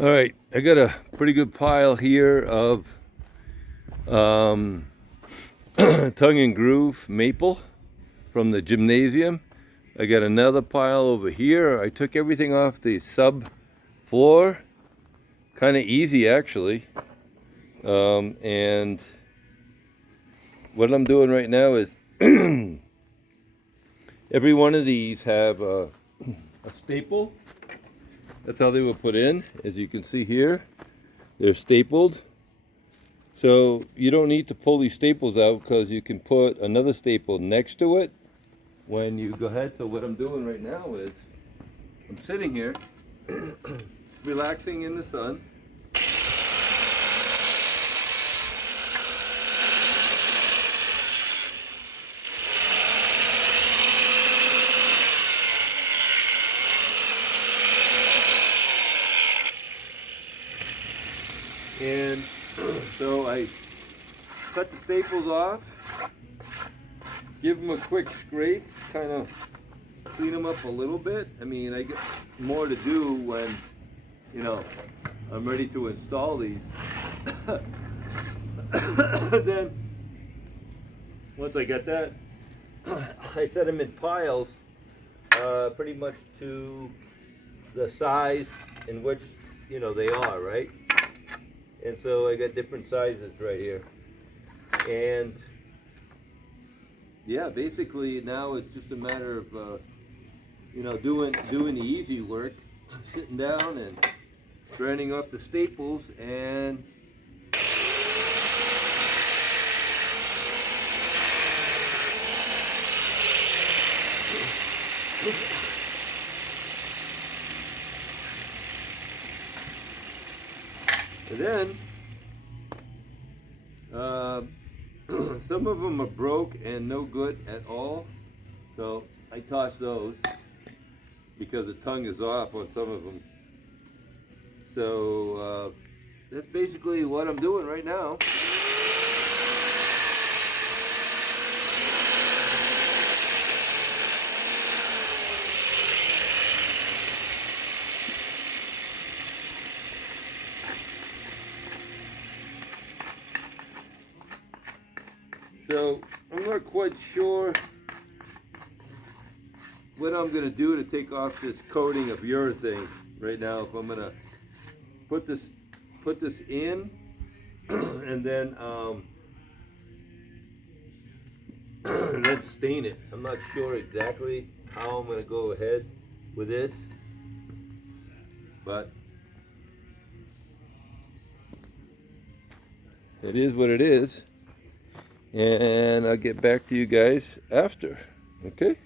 All right, I got a pretty good pile here of tongue and groove maple from the gymnasium. I got another pile over here. I took everything off the sub floor, kind of easy actually. And what I'm doing right now is every one of these have a staple. That's how they were put in. As you can see here, they're stapled. So you don't need to pull these staples out because you can put another staple next to it when you go ahead. So what I'm doing right now is I'm sitting here relaxing in the sun. And so I cut the staples off, give them a quick scrape, kind of clean them up a little bit. I mean, I get more to do when, I'm ready to install these. Then, once I get that, I set them in piles, pretty much to the size in which, they are, right? And so I got different sizes right here. And yeah, basically now it's just a matter of, doing the easy work, sitting down and grinding up the staples and then some of them are broke and no good at all, so I toss those because the tongue is off on some of them. So that's basically what I'm doing right now. So I'm not quite sure what I'm gonna do to take off this coating of urethane right now. If I'm gonna put this in and then and then stain it. I'm not sure exactly how I'm gonna go ahead with this, but it is what it is. And I'll get back to you guys after. Okay?